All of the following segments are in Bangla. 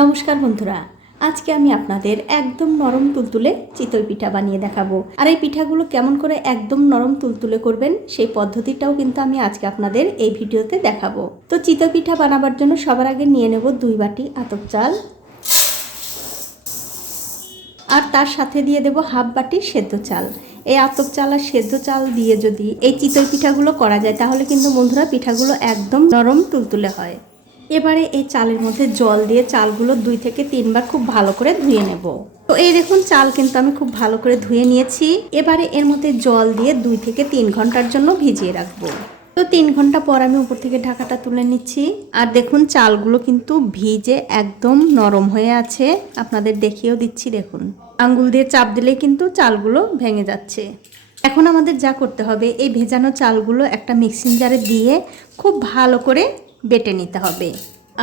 নমস্কার বন্ধুরা, আজকে আমি আপনাদের একদম নরম তুলতুলে চিতই পিঠা বানিয়ে দেখাবো। আর এই পিঠাগুলো কেমন করে একদম নরম তুলতুলে করবেন সেই পদ্ধতিটাও কিন্তু আমি আজকে আপনাদের এই ভিডিওতে দেখাবো। তো চিতই পিঠা বানাবার জন্য সবার আগে নিয়ে নেব 2 বাটি আতপ চাল, আর তার সাথে দিয়ে দেব হাফ বাটি সেদ্ধ চাল। এই আতপ চাল আর সেদ্ধ চাল দিয়ে যদি এই চিতই পিঠাগুলো করা যায় তাহলে কিন্তু বন্ধুরা পিঠাগুলো একদম নরম তুলতুলে হয়। এবারে এই চালের মধ্যে জল দিয়ে চালগুলো 2 থেকে 3 বার খুব ভালো করে ধুয়ে নেব। তো এই দেখুন চাল কিন্তু আমি খুব ভালো করে ধুয়ে নিয়েছি। এবারে এর মধ্যে জল দিয়ে 2 থেকে 3 ঘন্টার জন্য ভিজিয়ে রাখবো। তো 3 ঘন্টা পর আমি উপর থেকে ঢাকাটা তুলে নিচ্ছি। আর দেখুন চালগুলো কিন্তু ভিজে একদম নরম হয়ে আছে, আপনাদের দেখিয়েও দিচ্ছি। দেখুন আঙ্গুল দিয়ে চাপ দিলেই কিন্তু চালগুলো ভেঙে যাচ্ছে। এখন আমাদের যা করতে হবে, এই ভেজানো চালগুলো একটা মিক্সিং জারে দিয়ে খুব ভালো করে বেটে নিতে হবে।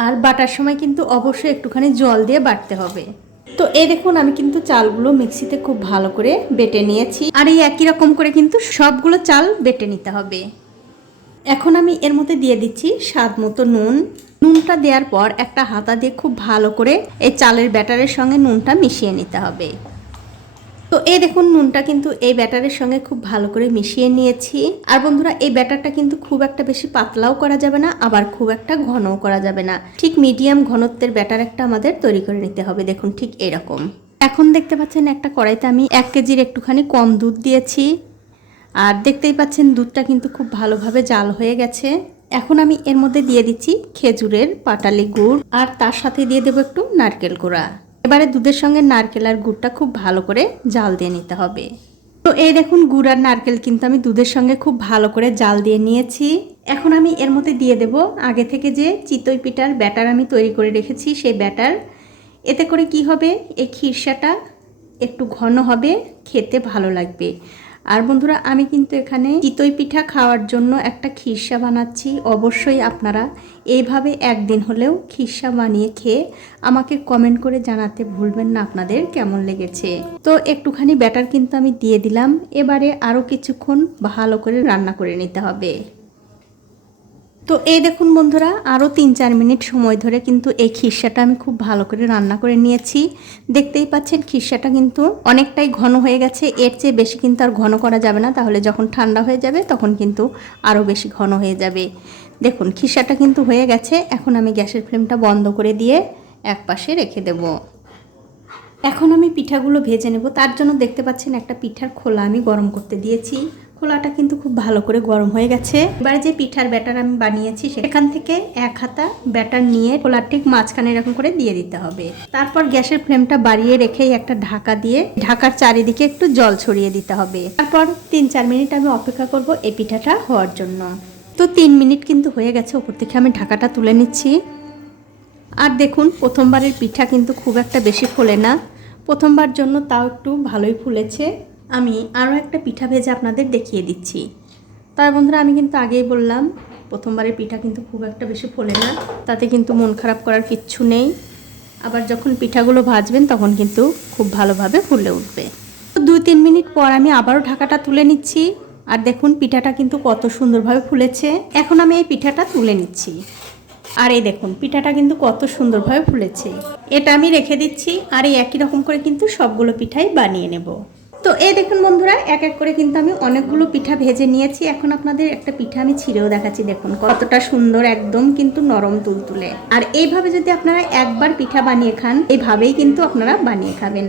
আর বাটার সময় কিন্তু অবশ্যই একটুখানি জল দিয়ে বাটতে হবে। তো এই দেখুন আমি কিন্তু চালগুলো মিক্সিতে খুব ভালো করে বেটে নিয়েছি। আর এই একই রকম করে কিন্তু সবগুলো চাল বেটে নিতে হবে। এখন আমি এর মধ্যে দিয়ে দিচ্ছি স্বাদ মতো নুন। নুনটা দেওয়ার পর একটা হাতা দিয়ে খুব ভালো করে এই চালের ব্যাটারের সঙ্গে নুনটা মিশিয়ে নিতে হবে। তো এই দেখুন নুনটা কিন্তু এই ব্যাটারের সঙ্গে খুব ভালো করে মিশিয়ে নিয়েছি। আর বন্ধুরা এই ব্যাটারটা কিন্তু খুব একটা বেশি পাতলাও করা যাবে না, আবার খুব একটা ঘনও করা যাবে না। ঠিক মিডিয়াম ঘনত্বের ব্যাটার একটা আমাদের তৈরি করে নিতে হবে। দেখুন ঠিক এরকম। এখন দেখতে পাচ্ছেন একটা কড়াইতে আমি 1 কেজির একটুখানি কম দুধ দিয়েছি। আর দেখতেই পাচ্ছেন দুধটা কিন্তু খুব ভালোভাবে জাল হয়ে গেছে। এখন আমি এর মধ্যে দিয়ে দিচ্ছি খেজুরের পাটালি গুড়, আর তার সাথে দিয়ে দেবো একটু নারকেল কোড়া। এবারে দুধের সঙ্গে নারকেল আর গুড়টা খুব ভালো করে জাল দিয়ে নিতে হবে। তো এই দেখুন গুড় আর নারকেল কিন্তু আমি দুধের সঙ্গে খুব ভালো করে জাল দিয়ে নিয়েছি। এখন আমি এর মধ্যে দিয়ে দেব আগে থেকে যে চিতই পিঠার ব্যাটার আমি তৈরি করে রেখেছি সেই ব্যাটার। এতে করে কি হবে, এই খিরসাটা একটু ঘন হবে, খেতে ভালো লাগবে। আর বন্ধুরা আমি কিন্তু এখানে চিতই পিঠা খাওয়ার জন্য একটা খিরসা বানাচ্ছি। অবশ্যই আপনারা এইভাবে একদিন হলেও খিরসা বানিয়ে খেয়ে আমাকে কমেন্ট করে জানাতে ভুলবেন না আপনাদের কেমন লেগেছে। তো একটুখানি ব্যাটার কিন্তু আমি দিয়ে দিলাম। এবারে আরও কিছুক্ষণ ভালো করে রান্না করে নিতে হবে। তো এই দেখুন বন্ধুরা আরও 3-4 মিনিট সময় ধরে কিন্তু এই খিরসাটা আমি খুব ভালো করে রান্না করে নিয়েছি। দেখতেই পাচ্ছেন খিরসাটা কিন্তু অনেকটাই ঘন হয়ে গেছে। এর চেয়ে বেশি কিন্তু আর ঘন করা যাবে না, তাহলে যখন ঠান্ডা হয়ে যাবে তখন কিন্তু আরও বেশি ঘন হয়ে যাবে। দেখুন খিরসাটা কিন্তু হয়ে গেছে। এখন আমি গ্যাসের ফ্লেমটা বন্ধ করে দিয়ে এক পাশে রেখে দেব। এখন আমি পিঠাগুলো ভেজে নেব। তার জন্য দেখতে পাচ্ছেন একটা পিঠার খোলা আমি গরম করতে দিয়েছি। খোলাটা কিন্তু খুব ভালো করে গরম হয়ে গেছে। এবার যে পিঠার ব্যাটার আমি বানিয়েছি সেখান থেকে 1 হাতা ব্যাটার নিয়ে খোলার ঠিক মাঝখানে এরকম করে দিয়ে দিতে হবে। তারপর গ্যাসের ফ্লেমটা বাড়িয়ে রেখেই একটা ঢাকা দিয়ে ঢাকার চারিদিকে একটু জল ছড়িয়ে দিতে হবে। তারপর 3-4 মিনিট আমি অপেক্ষা করব এই পিঠাটা হওয়ার জন্য। তো 3 মিনিট কিন্তু হয়ে গেছে। উপর থেকে আমি ঢাকাটা তুলে নিচ্ছি। আর দেখুন প্রথমবারের পিঠা কিন্তু খুব একটা বেশি ফোলে না, প্রথমবার জন্য তাও একটু ভালোই ফুলেছে। আমি আরও একটা পিঠা ভেজে আপনাদের দেখিয়ে দিচ্ছি। তাই বন্ধুরা আমি কিন্তু আগেই বললাম প্রথমবারের পিঠা কিন্তু খুব একটা বেশি ফোলে না, তাতে কিন্তু মন খারাপ করার কিচ্ছু নেই। আবার যখন পিঠাগুলো ভাজবেন তখন কিন্তু খুব ভালোভাবে ফুলে উঠবে। তো 2-3 মিনিট পর আমি আবারও ঢাকাটা তুলে নিচ্ছি। আর দেখুন পিঠাটা কিন্তু কত সুন্দরভাবে ফুলেছে। এখন আমি এই পিঠাটা তুলে নিচ্ছি। আর এই দেখুন পিঠাটা কিন্তু কত সুন্দরভাবে ফুলেছে। এটা আমি রেখে দিচ্ছি। আর এই একই রকম করে কিন্তু সবগুলো পিঠাই বানিয়ে নেব। তো এই দেখুন বন্ধুরা এক এক করে কিন্তু আমি অনেকগুলো পিঠা ভেজে নিয়েছি। এখন আপনাদের একটা পিঠা আমি ছিঁড়েও দেখাচ্ছি। দেখুন কতটা সুন্দর, একদম কিন্তু নরম তুলতুলে। আর এইভাবে যদি আপনারা একবার পিঠা বানিয়ে খান, এইভাবেই কিন্তু আপনারা বানিয়ে খাবেন।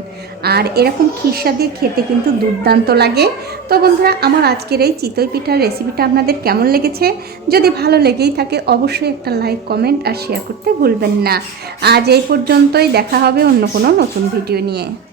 আর এরকম খিরসা দিয়ে খেতে কিন্তু দুর্দান্ত লাগে। তো বন্ধুরা আমার আজকের এই চিতই পিঠার রেসিপিটা আপনাদের কেমন লেগেছে? যদি ভালো লেগেই থাকে অবশ্যই একটা লাইক, কমেন্ট আর শেয়ার করতে ভুলবেন না। আজ এই পর্যন্তই, দেখা হবে অন্য কোনো নতুন ভিডিও নিয়ে।